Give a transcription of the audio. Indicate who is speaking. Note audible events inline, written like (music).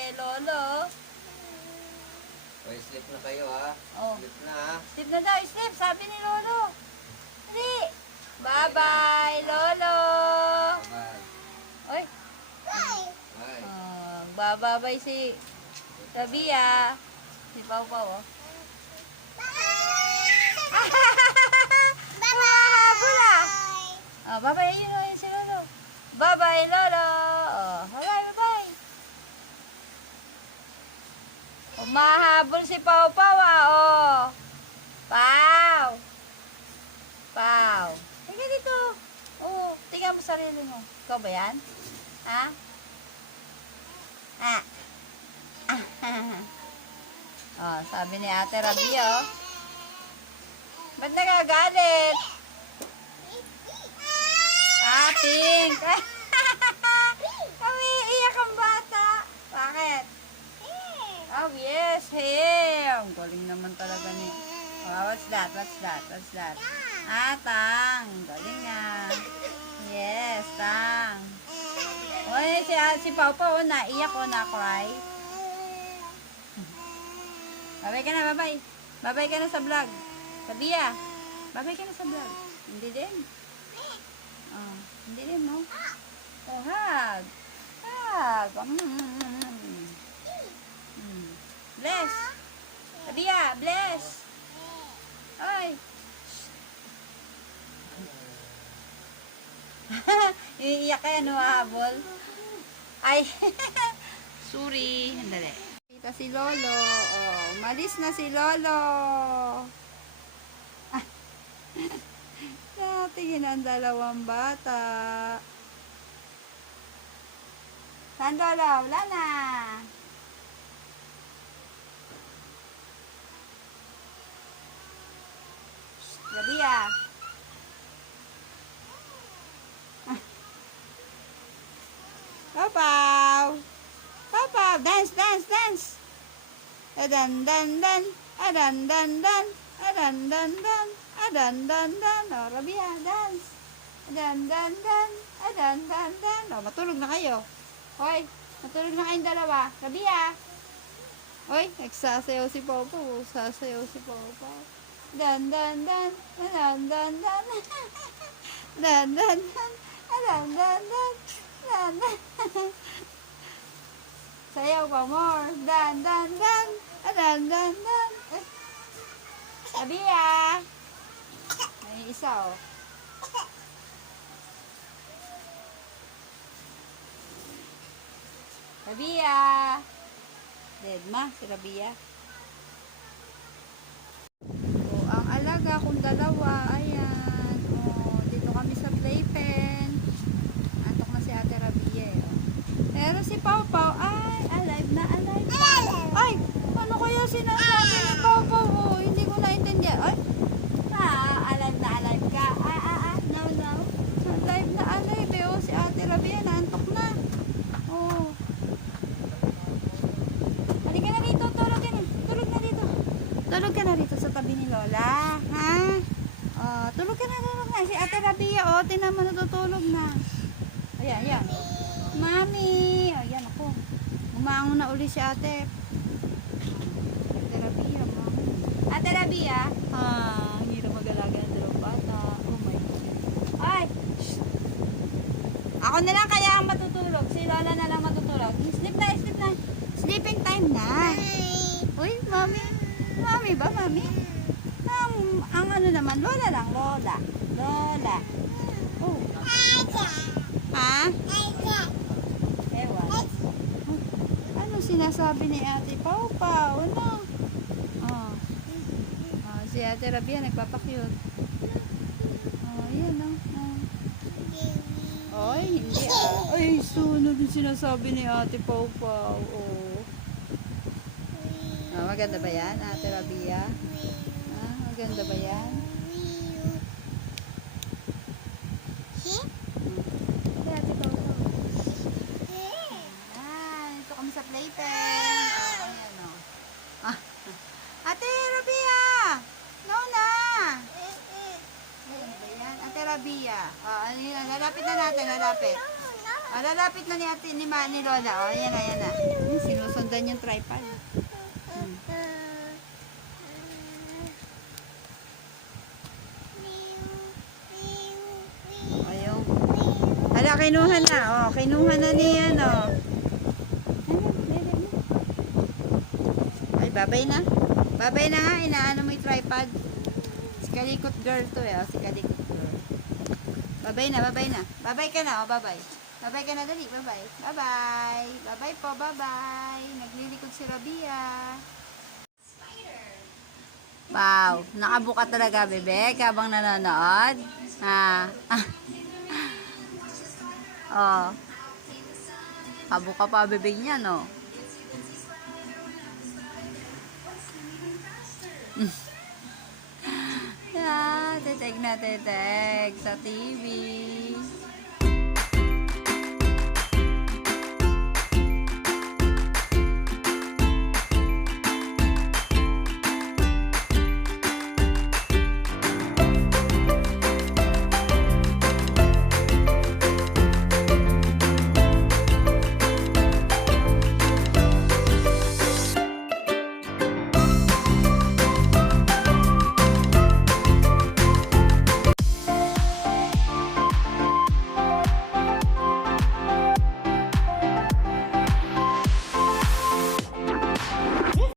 Speaker 1: kay Lolo.
Speaker 2: O, sleep na kayo ha.
Speaker 1: Oh.
Speaker 2: Sleep na ha.
Speaker 1: Sleep na daw, sleep, sabi ni Lolo. Hindi. Bye-bye, Lolo.
Speaker 2: Bye.
Speaker 1: Oy,
Speaker 2: Bye.
Speaker 1: ah, bababay si Rabia. Si Pau Pau, oh. Humahabol (laughs) ah. Ah, bye-bye, yun, yun si Lolo. Bye-bye, Lolo. Oh, bye-bye, bye-bye. Umahabol si Pau Pau, ah, oh. Pau. Pau. Tingnan dito. Oh, tingnan mo sarili mo. Ikaw ba yan? Ha? Ah. (laughs) oh, sabi ni Ate Rabi, oh. Ba't nagagalit? Ah, pink. (laughs) Kami iyak ang bata. Bakit? Oh, yes. Ang galing naman talaga ni... Oh, what's that? What's that? What's that? Ah, tang. Galing nga. Yes, tang. Oy, si, ah, si Pau Pau, oh, naiyak o, na-cry. Babay ka na, babay. Babay ka na sa vlog. Sabi ah. Babay ka na sa vlog. Hindi din. Oh, hindi din, no? Oh, hug. Hug. Mm. Mm. Bless. Sabi ah, bless. Ay. Iiyak kaya no habol. Ay. (laughs) Sorry. Andali. Kita si Lolo. Oh, malis na si Lolo. (laughs) Ah. Tingin ang dalawang bata. Saan Lolo? Wala na. Shh, Gabi ah. Papaw! Papaw! Dance, dance, dance! Adan, dan, dan! Adan, dan, dan! Adan, dan, dan! Adan, dan, dan! O, Rabia, dance! Adan, dan, dan! Adan, dan, dan! O, matulog na kayo. Hoy, matulog na kayong dalawa. Rabia! Hoy, nagsasayaw si Popo. Sasayaw si Popo. Dan, dan, dan! Dan, dan, dan! Dan, dan, dan! Dan, dan, dan! Dan, dan! Sayaw pa more. Dan, dan, dan. Dan, dan, dan. Eh. Sabi ah. May isa oh. Rabia. Dead ma, si Rabia. Oh, ang alaga kong dalawa, ayan. Oh, dito kami sa playpen. Antok na si Ate Rabia eh. oh. Pero si Pau Pau, ay, alive na alive na. Ay, ano kaya sinasabi ni Pau Pau? Oh, hindi ko naintindihan. Ay, ah, alive na alive ka. Ah, ah, ah, no, no. Alive na alive eh. Oh, si Ate Rabia, naantok na. Oh. Halika na dito, tulog ka na. Tulog na dito. Tulog ka na dito sa tabi ni Lola. Ha? Oh, tulog ka na, tulog na. Si Ate Rabia, oh, tinan mo natutulog na. Ayan, ayan. Mami! Ayan ako. Umangon na uli si ate. Ate Rabia, mami. Ate Rabia? Ah, ang hirap mag-alaga ng dalawang bata. Oh my God. Ay! Shh! Ako na lang kaya ang matutulog. Si Lola na lang matutulog. Sleep na, sleep na. Sleeping time na. Uy, mami. Mami ba, mami? Ang, ang ano naman, Lola lang, Lola. Lola. Oh. Ha? Ewan. Ano sinasabi ni Ate Pau Pau? Ano? Oh. oh si Ate Rabia nagpapakyut. Oh, yan oh. oh. Ay, hindi ah. Ay, sunod yung sinasabi ni Ate Pau Pau. Oh. Ah, maganda ba yan, Ate Rabia? Ah, maganda ba yan? Oh, Rabia! Oh, ano yun? Lalapit na natin, lalapit. Ah, lalapit na ni ate ni, Ma, ni Lola. Oh, ayan na, ayan na. Hmm, sinusundan yung tripod. Kinuha na. Oh, kinuha na ni ano. Ay, babay na. Babay na nga. Inaano mo yung tripod. Si Kalikot girl to eh. Oh, si Kalikot girl. Babay na, babay na. Babay ka na, oh, babay. Babay ka na, dali. Babay. Babay. Babay po, babay. Naglilikod si Rabia. Wow, nakabuka talaga, bebe, habang nanonood. Ha? (laughs) oh. Kabuka pa bibig niya, no? (laughs) yeah, teteg na teteg sa TV.